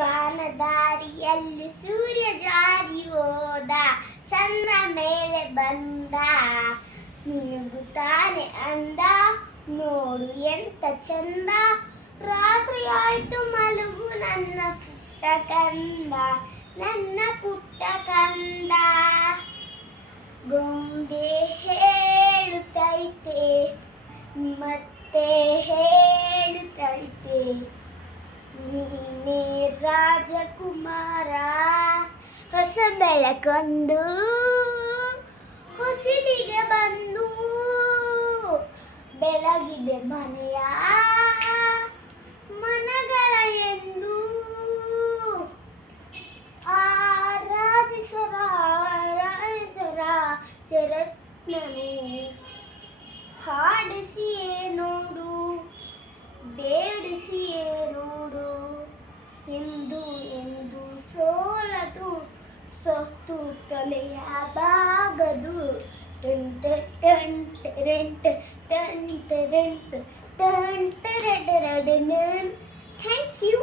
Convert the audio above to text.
ಬಾನದಾರಿಯಲ್ಲಿ ಸೂರ್ಯ ಜಾರಿ ಹೋದ, ಚಂದ್ರ ಮೇಲೆ ಬಂದ, ಮಿನುಗುತ್ತಾನೆ ಅಂದ, ನೋಡು ಎಂತ ಚಂದ. ರಾತ್ರಿ ಆಯ್ತು ಮಲಗು ನನ್ನ ಪುಟ್ಟ ಕಂದ, ನನ್ನ ಪುಟ್ಟ ಕಂದ. ಗೊಂಬೆ ಹೇಳುತ್ತೈತೆ ಮತ್ತೆ ಹೇಳುತ್ತೈತೆ, ನೀನೇ ರಾಜಕುಮಾರ. ಹೊಸ ಬೆಳಕೊಂದು ಹೊಸಿಲಿಗೆ ಬಂದು ಬೆಳಗಿದೆ ಮನೆಯ ಮನಗಳ ಎಂದು. ಆ ರಾಜೇಶ್ವರ ರಾಜೇಶ್ವರ ಚರತ್ನನು ಹಾಡಿಸಿಯೇ ನೋಡು, ಬೇಡಿಸಿಯೇ ನೋಡು, ಎಂದು ಎಂದು ಸೋಲದು ಸೊತ್ತು ತಲೆಯ ಬಾಗದು. ಟಂಟ ಟಂಟ ರೆಂಟ ಟಂಟ ರೆಂಟ ಟಂಟ ರೆಡ ರೆಡ. Thank you.